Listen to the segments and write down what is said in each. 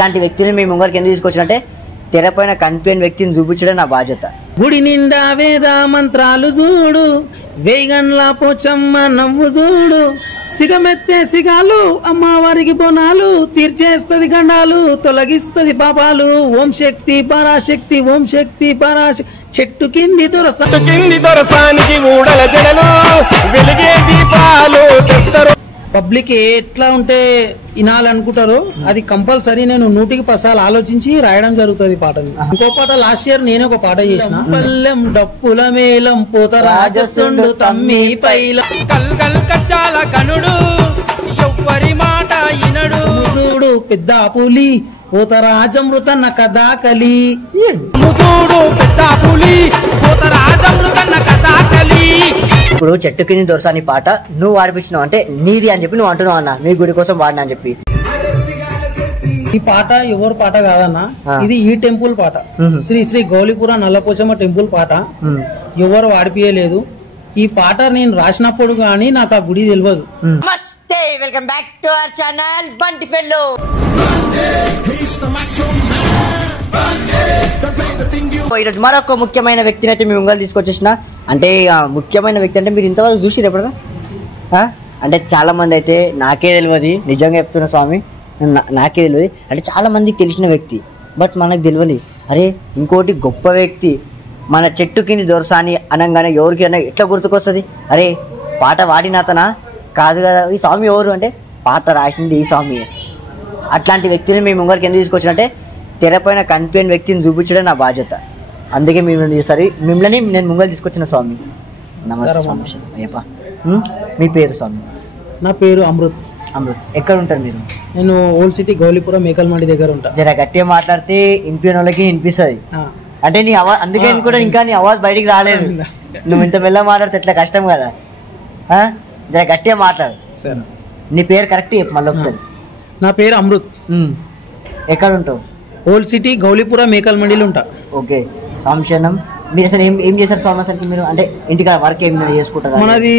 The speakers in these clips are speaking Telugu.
ఇట్లాంటి వ్యక్తిని మీ ముంగరికి ఎందుకు తీసుకొచ్చినట్టే తెరపైన కనిపించని వ్యక్తిని చూపించడం నా బాధ్యత. గుడి నిండా వేద మంత్రాలు చూడు, వేగన్లా పోచమ్మ నవ్వు చూడు, సిగమెత్తే సిగాలు అమ్మవారికి బోనాలు, తీర్చేస్తది గండాలు తొలగిస్తది పాపాలు. ఓం శక్తి పరాశక్తి, ఓం శక్తి పరాశక్తి. చెట్టు కింది దొరసానికి ఊడల జడలు వెలిగే దీపాలు తెస్తారు. పబ్లిక్ ఎట్లా ఉంటే వినాలనుకుంటారో అది కంపల్సరీ నేను 100% ఆలోచించి రాయడం జరుగుతుంది పాటని. ఇంకో పాట లాస్ట్ ఇయర్ నేను ఒక పాట చేసిన, పల్లెం డప్పుల మేళం పోత రాజస్తుండు తమ్మి పైలం, కల్ కల్ కచ్చాల కనుడు ఎవ్వరి మాట ఇనడు, చూడు పెద్ద పులి పోత రాజమృతన్న కథా కలి, చూడు పెద్ద పులి పోత రాజమృతన్న కథా కలి. ఇప్పుడు చెట్టు కింది దొరసాని పాట నువ్వు వాడిపించినావు అంటే నీది అని చెప్పి నువ్వు అంటున్నావు అన్న, మీ గుడి కోసం వాడినా అని చెప్పి. ఈ పాట ఎవరు పాట కాదన్నా, ఇది ఈ టెంపుల్ పాట, శ్రీ శ్రీ గౌలిపుర నల్లపోచమ్మ టెంపుల్ పాట. ఎవరు వాడిపియలేదు ఈ పాట. నేను రాసినప్పుడు గానీ నాకు ఆ గుడి తెలియదు. నమస్తే, welcome back to our channel Bunty fellow. ఈరోజు మరొక ముఖ్యమైన వ్యక్తిని అయితే మీ ముంగలు తీసుకొచ్చేసిన. అంటే ముఖ్యమైన వ్యక్తి అంటే మీరు ఇంతవరకు చూసిరు ఎప్పుడన్నా? అంటే చాలామంది అయితే నాకే తెలియదు, నిజంగా చెప్తున్నా స్వామి, నాకే తెలియదు. అంటే చాలామందికి తెలిసిన వ్యక్తి, బట్ మనకు తెలియదు. అరే ఇంకోటి గొప్ప వ్యక్తి మన చెట్టు కింది దొరసాని అనగానే ఎవరికైనా ఎట్లా గుర్తుకొస్తుంది? అరే పాట వాడినతనా కాదు కదా, ఈ స్వామి ఎవరు అంటే పాట రాసింది ఈ స్వామి. అట్లాంటి వ్యక్తిని మీ ముంగరికి ఎందుకు తీసుకొచ్చినట్టే తెరపైన కనిపించని వ్యక్తిని చూపించడం నా బాధ్యత. అందుకే మిమ్మల్ని నేను ముంగలు తీసుకొచ్చిన స్వామి. నమస్తే స్వామి. అయ్యప్ప, మీ పేరు స్వామి? నా పేరు అమృత్. అమృత్, ఎక్కడ ఉంటారు మీరు? నేను ఓల్డ్ సిటీ గౌలిపుర మేకల్మండి దగ్గర ఉంటా. జర గట్టిగా మాట్లాడితే వినిపిన వాళ్ళకి వినిపిస్తుంది. అంటే నీ అవాజ్, అందుకే కూడా ఇంకా నీ అవాజ్ బయటికి రాలేదు. నువ్వు ఇంత మెల్ల మాట్లాడితే ఎట్లా కష్టం కదా. జర గట్టిగా మాట్లాడు. సరే, నీ పేరు కరెక్ట్ చెప్పు మళ్ళీ ఒకసారి. నా పేరు అమృత్. ఎక్కడ ఉంటావు? ఓల్డ్ సిటీ గౌలిపుర మేకల్మండిలో ఉంటా. ఓకే, సంశయం. మీరు అసలు ఏం చేశారు స్వామి అసలు? మీరు అంటే ఇంటికి వర్క్ ఏమైనా చేసుకుంటారు? మనది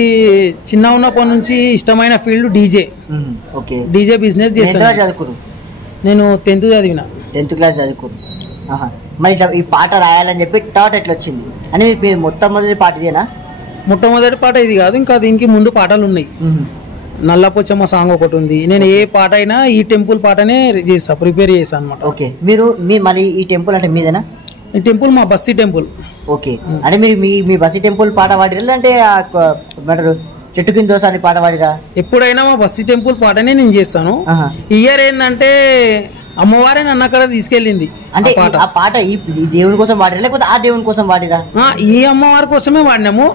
చిన్న ఉన్నప్పటి నుంచి ఇష్టమైన field DJ. Okay, DJ business చేస్తాను. చదువుకురు? నేను 10th చదివిన. 10th class చదువుకురు. మరి ఇట్లా ఈ పాట రాయాలని చెప్పి థాట్ ఎట్లా వచ్చింది? అని మీరు మొట్టమొదటి పాట ఇదేనా? మొట్టమొదటి పాట ఇది కాదు, ఇంకా దీనికి ముందు పాటలు ఉన్నాయి. నల్లపోచమ్మ సాంగ్ ఒకటి ఉంది. నేను ఏ పాట అయినా ఈ టెంపుల్ పాటనే చేస్తా, ప్రిపేర్ చేస్తాను అనమాట. ఓకే, మరి ఈ టెంపుల్ అంటే మీదేనా? ఈ టెంపుల్ మా బస్సీ టెంపుల్. ఓకే, అంటే మీరు మీ బస్సీ టెంపుల్ పాట పాడిరా అంటే చెట్టు కింద దోసాని పాట పాడిరా? ఎప్పుడైనా మా బస్సీ టెంపుల్ పాటనే నేను చేస్తాను. ఇయర్ ఏంటంటే అమ్మవారే నన్ను అక్కడ తీసుకెళ్ళింది. అంటే ఆ పాట ఈ దేవుని కోసం వాడిరా లేకపోతే ఆ దేవుని కోసం వాడిరా? ఈ అమ్మవారి కోసమే వాడినాము.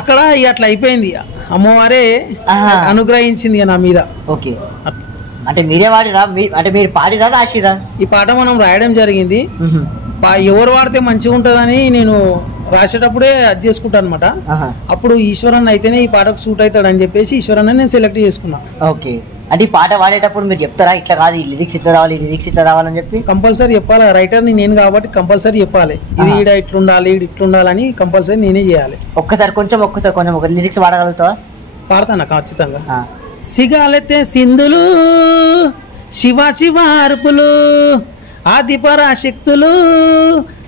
అక్కడ అట్లా అయిపోయింది, అమ్మవారే అనుగ్రహించింది నా మీద. ఓకే, అంటే మీరే వాడిరా? అంటే మీరు పాడిరా రాసిరా? ఈ పాట మనం రాయడం జరిగింది. ఎవరు వాడితే మంచిగా ఉంటుందని నేను రాసేటప్పుడే అది చేసుకుంటాను అనమాట. అప్పుడు ఈశ్వరన్ అయితేనే ఈ పాటకు సూట్ అవుతాడు అని చెప్పేసి ఈశ్వరన్ నేను సెలెక్ట్ చేసుకున్నా. ఓకే, అంటే ఈ పాట పాడేటప్పుడు మీరు చెప్తారా ఇట్లా కాదు, ఈ లిరిక్స్ ఇట్లా రావాలి, ఈ లిరిక్స్ ఇట్లా రావాలని చెప్పి? కంపల్సరీ చెప్పాలి. రైటర్ని నేను కాబట్టి కంపల్సరీ చెప్పాలి, ఇది ఈడ ఇట్లుండాలి, ఇది ఇట్లుండాలని కంపల్సరీ నేనే చేయాలి. ఒక్కసారి కొంచెం ఒక లిరిక్స్ పాడగలుగుతావా? పాడతాను ఖచ్చితంగా. సిగాలెత్తే సింధులు, శివ శివ అరుపులు, ఆది పరాశక్తులు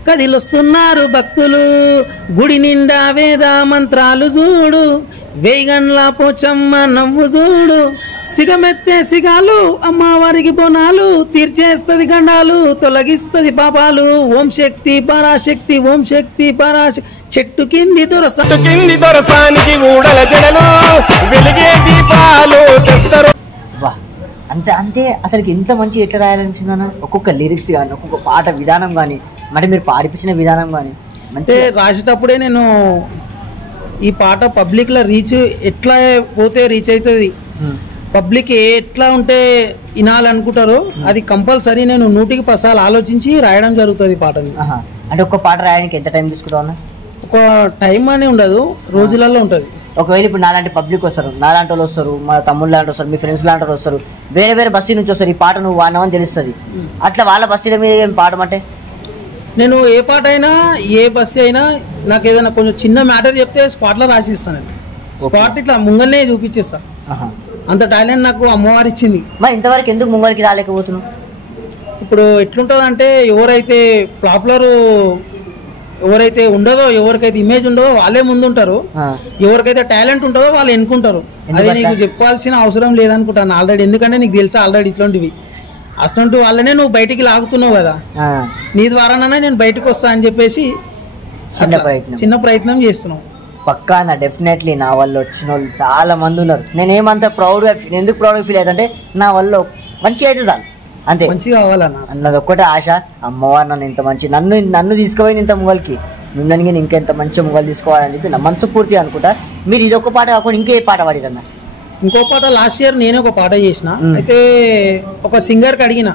కదిలొస్తున్నారు భక్తులు, గుడి నిండా వేద మంత్రాలు చూడు, వేగన్లా పోచమ్మ నవ్వు చూడు, సిగమెత్తే సిగాలు అమ్మవారికి బోనాలు, తీర్చేస్తది గండాలు తొలగిస్తది పాపాలు. ఓం శక్తి పరాశక్తి, ఓం శక్తి పరాశక్తి. చెట్టు కింది దొరసానికి ఊడల జడలు వెలిగే దీపాలు తెస్తారు. అంతే అసలు ఇంత మంచి ఎట్లా రాయాలనిపించింది అన్న? ఒక్కొక్క లిరిక్స్ కానీ, ఒక్కొక్క పాట విధానం కానీ, మరి మీరు పాడిపించిన విధానం కానీ. అంటే రాసేటప్పుడే నేను ఈ పాట పబ్లిక్లో రీచ్ ఎట్లా పోతే రీచ్ అవుతుంది, పబ్లిక్ ఎట్లా ఉంటే వినాలనుకుంటారో అది కంపల్సరీ నేను 100% ఆలోచించి రాయడం జరుగుతుంది పాటని. అంటే ఒక్క పాట రాయడానికి ఎంత టైం తీసుకుంటావు అన్న? ఒక టైం అని ఉండదు, రోజులలో ఉంటుంది. ఒకవేళ ఇప్పుడు నాలాంటి పబ్లిక్ వస్తారు, నాలాంటి వాళ్ళు వస్తారు, మా తమ్ముళ్ళు లాంటి వస్తారు, మీ ఫ్రెండ్స్ లాంటి వాళ్ళు వస్తారు, వేరే బస్తీ నుంచి వస్తారు, ఈ పాట నువ్వు వాడినావని తెలుస్తుంది, అట్లా వాళ్ళ బస్తీల మీద ఏం పాడమంటే? నేను ఏ పాట అయినా ఏ బస్సు అయినా నాకు ఏదైనా కొంచెం చిన్న మ్యాటర్ చెప్తే స్పాట్లో రాసిస్తాను. స్పాట్ ఇట్లా ముంగల్నే చూపించేస్తా. అంత టాలెంట్ నాకు అమ్మవారు ఇచ్చింది. మరి ఇంతవరకు ఎందుకు ముంగల్కి రాలేకపోతున్నావు? ఇప్పుడు ఎట్లుంటుంది అంటే ఎవరైతే ఉండదో, ఎవరికైతే ఇమేజ్ ఉండదో వాళ్ళే ముందుంటారు, ఎవరికైతే టాలెంట్ ఉంటుందో వాళ్ళు ఎన్నుకుంటారు. అది నీకు చెప్పాల్సిన అవసరం లేదనుకుంటాను ఆల్రెడీ, ఎందుకంటే నీకు తెలుసా ఆల్రెడీ ఇట్లాంటివి. అసలు వాళ్ళనే నువ్వు బయటికి లాగుతున్నావు కదా, నీ ద్వారానే నేను బయటకు వస్తా అని చెప్పేసి చిన్న ప్రయత్నం చేస్తున్నావు. పక్కా నా డెఫినెట్లీ నా వల్ల వచ్చిన వాళ్ళు చాలా మంది ఉన్నారు. నేనేమంతా ప్రౌడ్గా ఎందుకు ప్రౌడ్గా ఫీల్ అవుతుంటే నా వల్ల మంచి అయితే చాలు, అంతే. మంచిగా కావాలన్నా అన్నది ఒక్కటే ఆశ. అమ్మవారు నన్ను ఇంత మంచి నన్ను తీసుకుపోయింది ఇంత ముంగల్కి, మిమ్మల్ని ఇంకెంత మంచి ముంగలు తీసుకోవాలని చెప్పి నా మనసు పూర్తిగా అనుకుంటా. మీరు ఇది ఒక పాట కాకుండా ఇంకే పాట పాడిరన్నా? ఇంకో పాట లాస్ట్ ఇయర్ నేనే ఒక పాట చేసిన, అయితే ఒక సింగర్కి అడిగిన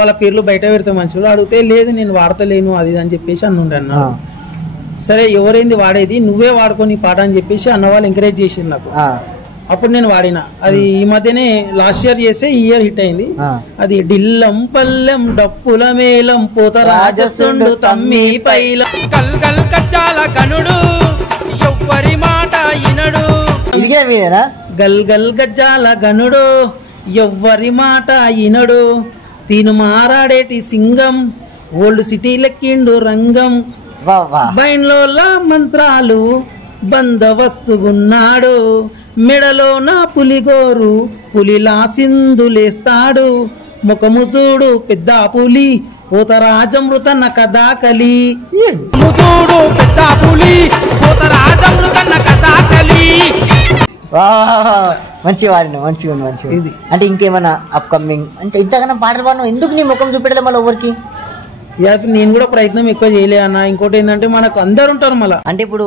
వాళ్ళ పేర్లు బయట పెడితే మంచిగా, అడిగితే లేదు నేను వాడతలేను అది అని చెప్పేసి అన్నుండే అన్న. సరే ఎవరైంది వాడేది, నువ్వే వాడుకొని పాట అని చెప్పేసి అన్న వాళ్ళు ఎంకరేజ్ చేసింది నాకు. అప్పుడు నేను వాడిన అది. ఈ మధ్యనే లాస్ట్ ఇయర్ చేస్తే ఈ ఇయర్ హిట్ అయింది అది. డిల్లం పల్లెం డప్పుల మేళం పోత రాజస్తుండు తమ్మి పైలం కల్ కల్ కచ్చాల కనుడు ఎవ్వరి మాట ఇనడు గల్ గల్ గజ్జాల గనుడు ఎవ్వరి మాట ఇనడు తీను మారాడేటి సింగం ఓల్డ్ సిటీ లెక్కిండు రంగం బైన్లో మంత్రాలు బందవస్తుగున్నాడు మెడలో నా పులిగోరు పులిలా సింధులేస్తాడు ముఖము చూడు పెద్ద పులి పోతరాజమృత నకదాకలి చూడు పెద్ద పులి పోతరాజమృత నకదాకలి. మంచి వాడిన మంచిగా ఉంది మంచిగా. ఇది అంటే ఇంకేమైనా అప్కమింగ్ అంటే ఇంతకన్నా పాటలు పాడను ఎందుకు నీ ముఖం చూపెడదా మళ్ళీ ఎవరికి? నేను కూడా ప్రయత్నం ఎక్కువ చేయలే అన్న. ఇంకోటి ఏంటంటే మనకు అందరు ఉంటారు మళ్ళీ. అంటే ఇప్పుడు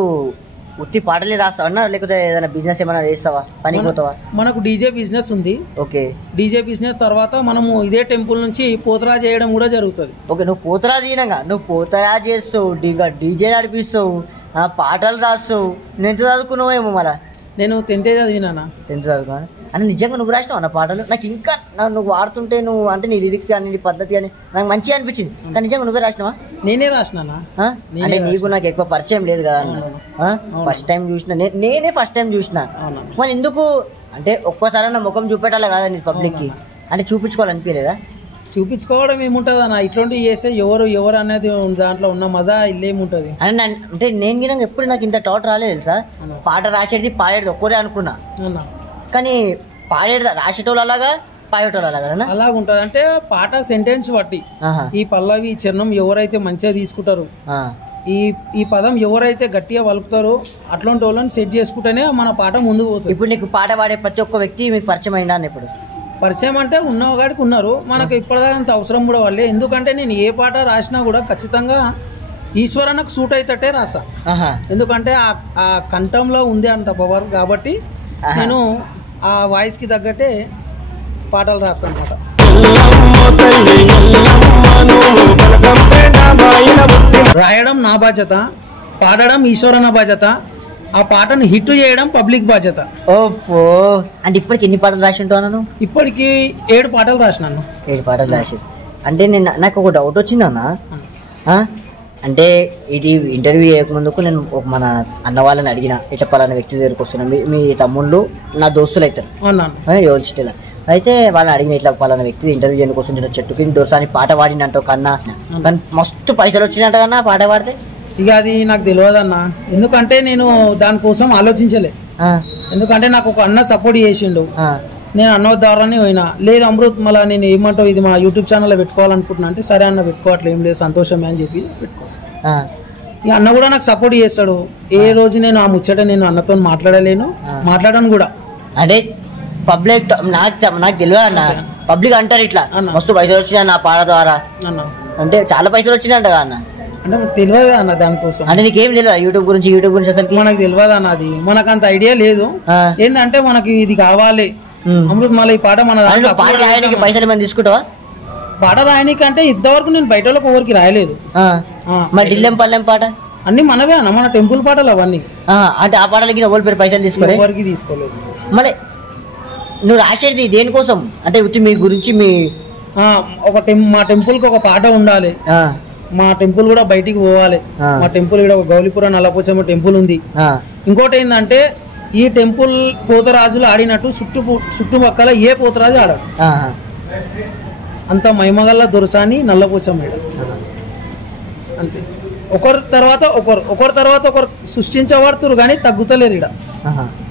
ఉత్తి పాటలే రాస్తావా అన్న, లేకపోతే ఏదైనా బిజినెస్ ఏమైనా చేస్తావా, పనికి పోతావా? మనకు డీజే బిజినెస్ ఉంది. ఓకే, డీజే బిజినెస్ తర్వాత మనము ఇదే టెంపుల్ నుంచి పోతరా చేయడం కూడా జరుగుతుంది. ఓకే, నువ్వు పోతరా చేయనంగా నువ్వు పోతరా చేస్తావు, డీజే నడిపిస్తావు, పాటలు రాస్తావు. నువ్వు ఎంత చదువుకున్నావేమో మళ్ళా? నేను 10th చదివినా. 10th చదువుకున్నా అంటే నిజంగా నువ్వు రాసినావు అన్న పాటలు. నాకు ఇంకా నువ్వు వాడుతుంటే నువ్వు అంటే నీ లిరిక్స్ కానీ నీ పద్ధతి కానీ నాకు మంచిగా అనిపించింది. కానీ నిజంగా నువ్వే రాసినావా? నేనే రాసినా. అంటే నీకు నాకు ఎక్కువ పరిచయం లేదు కదా అన్న, ఫస్ట్ టైం చూసిన నేనే ఫస్ట్ టైం చూసిన. మరి ఎందుకు అంటే ఒక్కోసారి నా ముఖం చూపెట్టాలి కదా నీ పబ్లిక్కి, అంటే చూపించుకోవాలనిపించలేదా? చూపించుకోవడం ఏముంటుంది అన్న, ఇట్లాంటివి చేస్తే ఎవరు అనేది దాంట్లో ఉన్న మజా ఇల్లేముంటుంది అంటే నేను గిన ఎప్పుడు నాకు ఇంత థాట్ రాలేదు తెలుసా. పాట రాసేది పాడేది ఒక్కరే అనుకున్నా, కానీ పాడేది రాసేటోళ్ళు అలాగా పాడేటోళ్ళు అలాగా అలాగుంటది. అంటే పాట సెంటెన్స్ బట్టి ఈ పల్లవి చరణం ఎవరైతే మంచిగా తీసుకుంటారు, ఈ పదం ఎవరైతే గట్టిగా వలుపుతారో అట్లాంటి వాళ్ళని సెట్ చేసుకుంటేనే మన పాట ముందుకు పోతుంది. ఇప్పుడు నీకు పాట పాడే ప్రతి ఒక్క వ్యక్తి మీకు పరిచయం అయినా? ఇప్పుడు పరిచయం అంటే ఉన్నవాడికి ఉన్నారు, మనకు ఇప్పటిదాకా అంత అవసరం కూడా వాళ్ళే. ఎందుకంటే నేను ఏ పాట రాసినా కూడా ఖచ్చితంగా ఈశ్వరన్నకు సూట్ అయితేటే రాసా. ఎందుకంటే ఆ కంఠంలో ఉంది అంత పవర్ కాబట్టి నేను ఆ వాయిస్కి తగ్గట్టే పాటలు రాస్తాను అన్నమాట. రాయడం నా బాధ్యత, పాడడం ఈశ్వరన్న బాధ్యత, ఆ పాటను హిట్ చేయడం పబ్లిక్ బాధ్యత. ఓహో, అంటే ఇప్పటికి ఎన్ని పాటలు రాసి ఉంటాను? ఇప్పటికి 7 పాటలు రాసినాను. 7 పాటలు రాసి అంటే నాకు ఒక డౌట్ వచ్చిందన్న. అంటే ఇది ఇంటర్వ్యూ చేయకముందుకు నేను మన అన్న వాళ్ళని అడిగిన, ఇట్లా పలానా వ్యక్తి దగ్గరికి వస్తున్నాను, మీ తమ్ముళ్ళు నా దోస్తులు అవుతారు యోల్చిటేలా అయితే వాళ్ళని అడిగిన, ఇట్లా పలానా వ్యక్తి ఇంటర్వ్యూ చేయడానికి వస్తుంది, చెట్టు కింద దోసాని పాట పాడినంటో కన్నా కానీ మస్తు పైసలు వచ్చినట్ట కన్నా పాట పాడితే. ఇక అది నాకు తెలియదన్న, ఎందుకంటే నేను దానికోసం ఆలోచించలే. ఎందుకంటే నాకు ఒక అన్న సపోర్ట్ చేసిండు, నేను అన్న ద్వారానే పోయినా. లేదు అమృత్ మళ్ళీ నేను ఏమంటావు ఇది మా యూట్యూబ్ ఛానల్లో పెట్టుకోవాలనుకుంటున్నా అంటే, సరే అన్న పెట్టుకోవట్లే ఏం లేదు సంతోషమే అని చెప్పి పెట్టుకో. ఇక అన్న కూడా నాకు సపోర్ట్ చేస్తాడు. ఏ రోజు నేను ఆ ముచ్చట నేను అన్నతో మాట్లాడను కూడా. అంటే పబ్లిక్ నాకు తెలియదు అన్న, పబ్లిక్ అంటారు ఇట్లా మస్తు పైసలు వచ్చినాయి నా పాట ద్వారా అంటే చాలా పైసలు వచ్చినాయంట కదా అన్న. అంటే తెలియదు అన్న దానికోసం. అంటే నీకేం తెలియదు యూట్యూబ్ గురించి అసలు? మనకు తెలియదు అన్న, అది మనకు అంత ఐడియా లేదు. ఏంటంటే మనకి ఇది కావాలి అమృత్ మళ్ళీ ఈ పాట మన పాట రాయడానికి పైసలు ఏమైనా తీసుకుంటావా? పాట రాయడానికి అంటే ఇంతవరకు నేను బయట వాళ్ళకి ఎవరికి రాయలేదు. మరి ఢిల్లెం పల్లెం పాట అన్ని మనవే అన్న, మన టెంపుల్ పాటలు అవన్నీ. అంటే ఆ పాటలకి ఎవరి పేరు పైసలు తీసుకోలేదు. మరి నువ్వు రాసేది దేనికోసం అంటే మీ గురించి మీ మా టెంపుల్ కి ఒక పాట ఉండాలి, మా టెంపుల్ కూడా బయటికి పోవాలి. మా టెంపుల్ ఇక్కడ గౌలిపురం నల్లపోచమ్మ టెంపుల్ ఉంది. ఇంకోటి ఏంటంటే ఈ టెంపుల్ పోతరాజులు ఆడినట్టు చుట్టుపక్కల ఏ పోతరాజు ఆడాడు. అంత మైమగల్ల దొరసాని నల్లపోచమ్మ ఈడ అంతే. ఒకరి తర్వాత ఒకరు సృష్టించబడుతురు కానీ తగ్గుతలేరు ఈడ.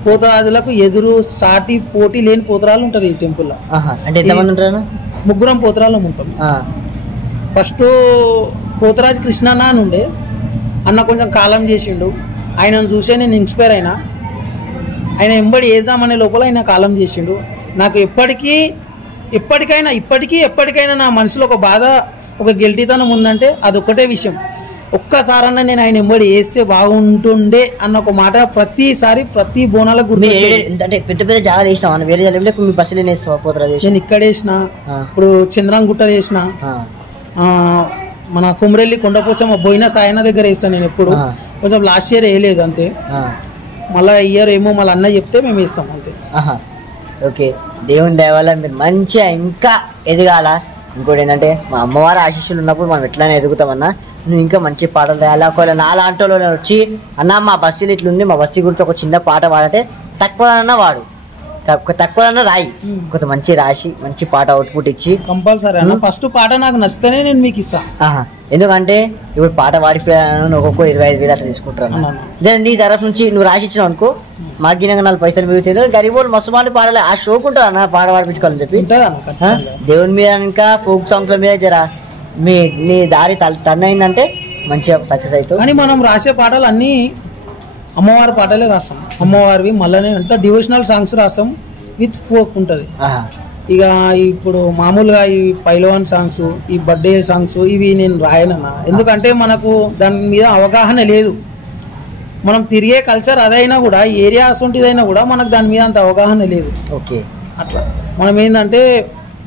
పోతరాజులకు ఎదురు సాటి పోటీ లేని పోతరాలు ఉంటారు ఈ టెంపుల్లో. అంటే ఎంతమంది ఉంటారు? ముగ్గురం పోతరాలు ఉంటాం. ఫస్ట్ పోతరాజు కృష్ణన్న అని ఉండే, అన్న కొంచెం కాలం చేసిండు. ఆయనను చూసే నేను ఇన్స్పైర్ అయినా. ఆయన ఎంబడి ఏజామనే లోపల ఆయన కాలం చేసిండు. నాకు ఎప్పటికైనా నా మనసులో ఒక బాధ, ఒక గిల్టీతనం ఉందంటే అదొక్కటే విషయం. ఒక్కసారన్నా నేను ఆయన ఎంబడి వేస్తే బాగుంటుండే అన్న ఒక మాట ప్రతిసారి ప్రతి బోనాలకు గుర్తు. అంటే పెద్ద పెద్ద జాగ్రత్త వేసినా వేరే జాగ్రత్త మీ బస్సులు వేస్తాను. నేను ఇక్కడ వేసిన, ఇప్పుడు చంద్రాంగుట్ట వేసిన, మన కుమరెల్లి కొండపోచమ్మ బోయిన సాయన దగ్గర వేస్తాను నేను ఎప్పుడు. కొంచెం లాస్ట్ ఇయర్ వేయలేదు అంతే. మళ్ళీ ఇయర్ ఏమో మళ్ళీ అన్న చెప్తే మేము వేస్తాం అంతే. ఓకే, దేవుని దయ వల్ల మీరు మంచిగా ఇంకా ఎదగాల. ఇంకోటి ఏంటంటే మా అమ్మవారి ఆశీస్సులు ఉన్నప్పుడు మనం ఎట్లానే ఎదుగుతామన్నా. నువ్వు ఇంకా మంచి పాటలు రాయాలి. ఒకవేళ నాలాంటి వాళ్ళు వచ్చి అన్న మా బస్తీలు ఇట్లుంది, మా బస్తీ గురించి ఒక చిన్న పాట పాడంటే తక్కువనన్నా వాడు, తక్కువనన్నా రాయి, కొంత మంచి రాసి మంచి పాట అవుట్పుట్ ఇచ్చి కంపల్సరీ అన్న. ఫస్ట్ పాట నాకు నచ్చితేనే నేను మీకు ఇస్తాను. ఎందుకంటే ఇప్పుడు పాట పాడిపోయాను ఒక్కొక్క 25,000 అట్లా తీసుకుంటాను. నీ తరఫు నుంచి నువ్వు రాసి ఇచ్చినావు అనుకో, మాకు గినంగా 4 పైసలు మిగులుతాయి. గరీబోళ్ళు మస్తు మంది పాడాలి, ఆ షోకు ఉంటుంది అన్న పాట పాడిపించుకోవాలని చెప్పి. దేవుని మీద ఇంకా ఫోక్ సాంగ్ల మీద జరా నీ దారి టర్న్ అయిందంటే మంచిగా సక్సెస్ అవుతావు. కానీ మనం రాసే పాటలు అన్నీ అమ్మవారి పాటలే రాస్తాం. అమ్మవారివి మళ్ళీ అంతా డివోషనల్ సాంగ్స్ రాస్తాం విత్ ఫోక్ ఉంటుంది. ఇక ఇప్పుడు మామూలుగా ఈ పైలవాన్ సాంగ్స్, ఈ బర్త్డే సాంగ్స్ ఇవి నేను రాయనన్నా. ఎందుకంటే మనకు దాని మీద అవగాహన లేదు. మనం తిరిగే కల్చర్ అదైనా కూడా, ఏరియా అసొంటిదైనా కూడా మనకు దాని మీద అంత అవగాహన లేదు. ఓకే, అట్లా మనం ఏంటంటే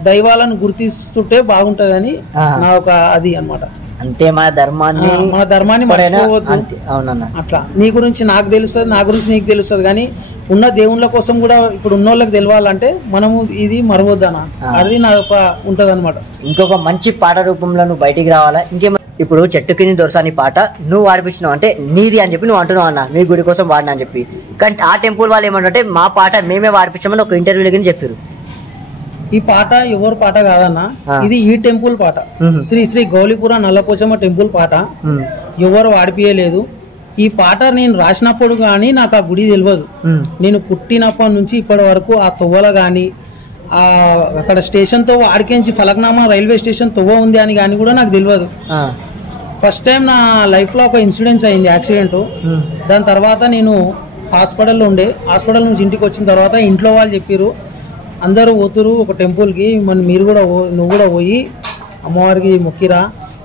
దైవాలను గుర్తిస్తుంటే బాగుంటుందని నా ఒక అది అన్నమాట. అంటే మన ధర్మాన్ని మర్చిపోవద్దు. అట్లా నీ గురించి నాకు తెలుస్తుంది, నా గురించి నీకు తెలుస్తుంది. కానీ ఉన్న దేవుళ్ళ కోసం కూడా ఇప్పుడు ఉన్న వాళ్ళకి తెలియాలంటే మనము ఇది మరవద్దనా, అది నా ఒక ఉంటది అనమాట. ఇంకొక మంచి పాట రూపంలో నువ్వు బయటికి రావాలా. ఇంకేమో ఇప్పుడు చెట్టు కింద దొరసాని పాట నువ్వు వాడిపించినావు అంటే నీది అని చెప్పి నువ్వు అంటున్నావు అన్న, మీ గుడి కోసం వాడినా అని చెప్పి. కానీ ఆ టెంపుల్ వాళ్ళు ఏమంటే మా పాట మేమే వాడిపించామని ఒక ఇంటర్వ్యూలో కానీ చెప్పారు. ఈ పాట ఎవరు పాట కాదన్నా, ఇది ఈ టెంపుల్ పాట. శ్రీ శ్రీ గౌలిపుర నల్లపోచమ్మ టెంపుల్ పాట. ఎవరు వాడిపియలేదు. ఈ పాట నేను రాసినప్పుడు కానీ నాకు ఆ గుడి తెలియదు. నేను పుట్టినప్పటి నుంచి ఇప్పటి వరకు ఆ తొవ్వల కానీ, అక్కడ స్టేషన్ తొవ్వ ఆడికించి ఫలక్నామా రైల్వే స్టేషన్ తొవ్వ ఉంది అని కానీ కూడా నాకు తెలియదు. ఫస్ట్ టైం నా లైఫ్లో ఒక ఇన్సిడెంట్స్ అయింది, యాక్సిడెంట్. దాని తర్వాత నేను హాస్పిటల్లో ఉండే, హాస్పిటల్ నుంచి ఇంటికి వచ్చిన తర్వాత ఇంట్లో వాళ్ళు చెప్పారు అందరూ పోతురు ఒక టెంపుల్కి, మరి మీరు కూడా నువ్వు కూడా పోయి అమ్మవారికి మొక్కిరా,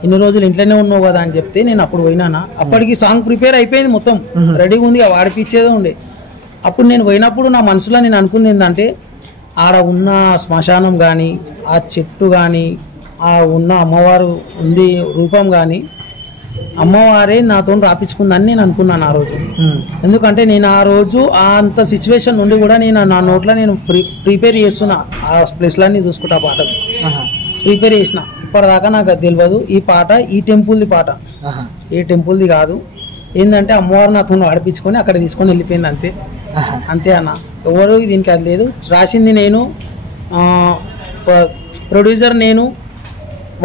ఎన్ని రోజులు ఇంట్లోనే ఉన్నావు కదా అని చెప్తే నేను అప్పుడు పోయినానా. అప్పటికి సాంగ్ ప్రిపేర్ అయిపోయింది, మొత్తం రెడీగా ఉంది, వాడిపించేదే ఉండే. అప్పుడు నేను పోయినప్పుడు నా మనసులో నేను అనుకున్నది ఏంటంటే ఆడ ఉన్న శ్మశానం కానీ, ఆ చెట్టు కానీ, ఆ ఉన్న అమ్మవారు ఉంది రూపం కానీ అమ్మవారే నాతో రాపించుకుందని నేను అనుకున్నాను ఆ రోజు. ఎందుకంటే నేను ఆ రోజు అంత సిచ్యువేషన్ నుండి కూడా నేను నా నోట్లో నేను ప్రిపేర్ చేస్తున్నా, ఆ ప్లేస్లన్నీ చూసుకుంటా పాటలు ప్రిపేర్ చేసిన. ఇప్పటిదాకా నాకు అది తెలియదు ఈ పాట ఈ టెంపుల్ది పాట, ఏ టెంపుల్ది కాదు. ఏంటంటే అమ్మవారు నాతో ఆడిపించుకొని అక్కడ తీసుకొని వెళ్ళిపోయింది అంతే. అంతే అన్న, ఎవరు దీనికి అది లేదు. రాసింది నేను, ప్రొడ్యూసర్ నేను,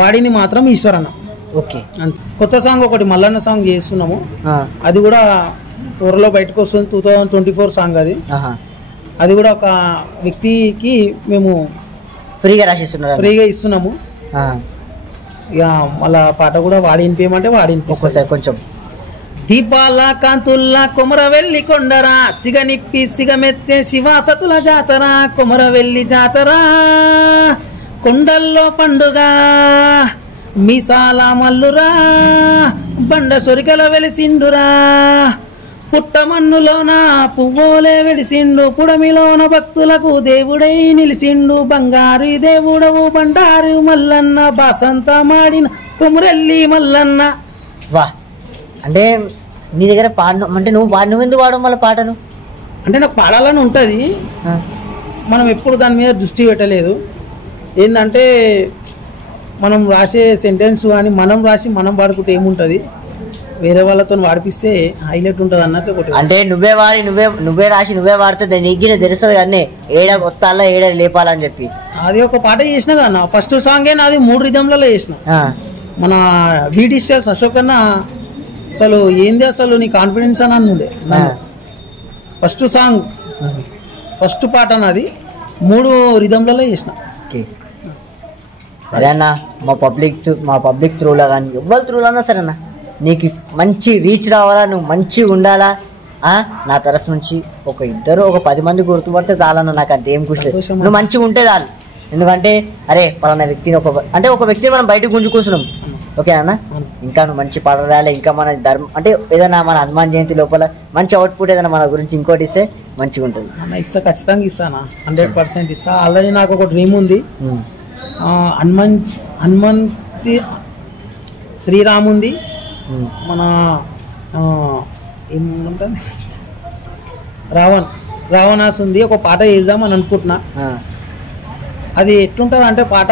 వాడింది మాత్రం ఈశ్వర్ అన్న. ఓకే, అంతే. కొత్త సాంగ్ ఒకటి మల్లన్న సాంగ్ చేస్తున్నాము, అది కూడా త్వరలో బయటకు వస్తుంది. 2024 సాంగ్ అది. అది కూడా ఒక వ్యక్తికి మేము ఫ్రీగా ఇస్తున్నాము. ఇక మళ్ళా పాట కూడా వాడి వినిపించమంటే వాడి వినిపిస్తాయి. కొంచెం దీపాల కాంతుల్లా కొమరవెల్లి కొండరా, సిగనిప్పి సిగమెత్తే శివాసతుల జాతర, కొమరవెల్లి జాతర కొండల్లో పండుగ, మీసాల మల్లురా బండ సొరికల వెలిసిండురా, పుట్టమన్నులోన పువ్వులే వెడిసిండు, పుడమిలోన భక్తులకు దేవుడై నిలిసిండు, బంగారు దేవుడవు బండారు మల్లన్న, బాసంత మాడిన కొమరెల్లి మల్లన్న. వా, అంటే నీ దగ్గర పాడను అంటే నువ్వు ఎందుకు వాడవు మళ్ళీ పాటలు? అంటే నాకు పాడాలని ఉంటుంది, మనం ఎప్పుడు దాని మీద దృష్టి పెట్టలేదు. ఏంటంటే మనం రాసే సెంటెన్స్ కానీ మనం రాసి మనం పాడుకుంటే ఏముంటుంది, వేరే వాళ్ళతో వాడిపిస్తే హైలైట్ ఉంటుంది అన్నట్టు ఒకటి. అంటే నువ్వే వాడి నువ్వే రాసి నువ్వే వాడితే నీకు తెలుస్తుంది కానీ ఏడ కొత్తాలా ఏడ లేపాలని చెప్పి. అది ఒక పాట చేసిన కదా ఫస్ట్ సాంగే నాది 3 రిథంలలో చేసిన. మన బీటీ స్టైల్స్ అశోక్ అన్న అసలు ఏంది అసలు నీ కాన్ఫిడెన్స్ అని ఉండే ఫస్ట్ సాంగ్ ఫస్ట్ పాట నాది 3 రిథంలలో చేసిన. సరే అన్న మా పబ్లిక్ త్రూలో కానీ ఎవరి త్రూలో అన్నా సరే అన్న నీకు మంచి రీచ్ రావాలా, నువ్వు మంచిగా ఉండాలా, నా తరఫు నుంచి ఒక 10 మంది గుర్తుపడితే చాలన్న. నాకు అంత ఏం కూర్చోలేదు, నువ్వు మంచిగా ఉంటే చాలు. ఎందుకంటే అరే పలానా వ్యక్తిని ఒక వ్యక్తిని మనం బయటకు గుంజు కూర్చున్నాం ఓకేనా. ఇంకా నువ్వు మంచి పాటలు రాయాలి, ఇంకా మన అంటే ఏదైనా మన హనుమాన్ జయంతి లోపల మంచి అవుట్పుట్ ఏదైనా మన గురించి ఇంకోటి ఇస్తే మంచిగా ఉంటుంది. ఇస్తా, ఖచ్చితంగా ఇస్తానా, 100% ఇస్తా. ఆల్రెడీ నాకు ఒక డ్రీమ్ ఉంది. హనుమాన్ శ్రీరాముంది, మన ఏముంటుంది రావణాస్ ఉంది. ఒక పాట వేద్దాం అని అనుకుంటున్నా. అది ఎట్లుంటుంది అంటే పాట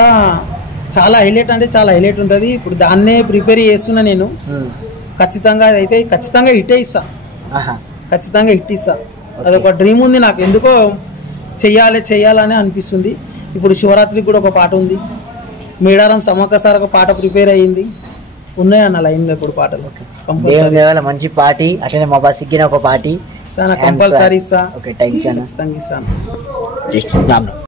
చాలా హైలైట్ అంటే చాలా హైలైట్ ఉంటుంది. ఇప్పుడు దాన్నే ప్రిపేర్ చేస్తున్నా నేను. ఖచ్చితంగా అయితే ఖచ్చితంగా హిట్ ఇస్తా, ఖచ్చితంగా హిట్ ఇస్తా. అదొక డ్రీమ్ ఉంది నాకు, ఎందుకో చెయ్యాలని అనిపిస్తుంది. ఇప్పుడు శివరాత్రికి కూడా ఒక పాట ఉంది. మేడారం సమ్మక్క సార్ ఒక పాట ప్రిపేర్ అయ్యింది. ఉన్నాయన్న లైన్లో ఇప్పుడు పాటలు. మంచి పార్టీ అట్లనే మా బస్కి ఒక పార్టీ ఇస్తాను, కంపల్సరీ ఇస్తా. ఓకే థ్యాంక్ యూ ఖచ్చితంగా ఇస్తాను.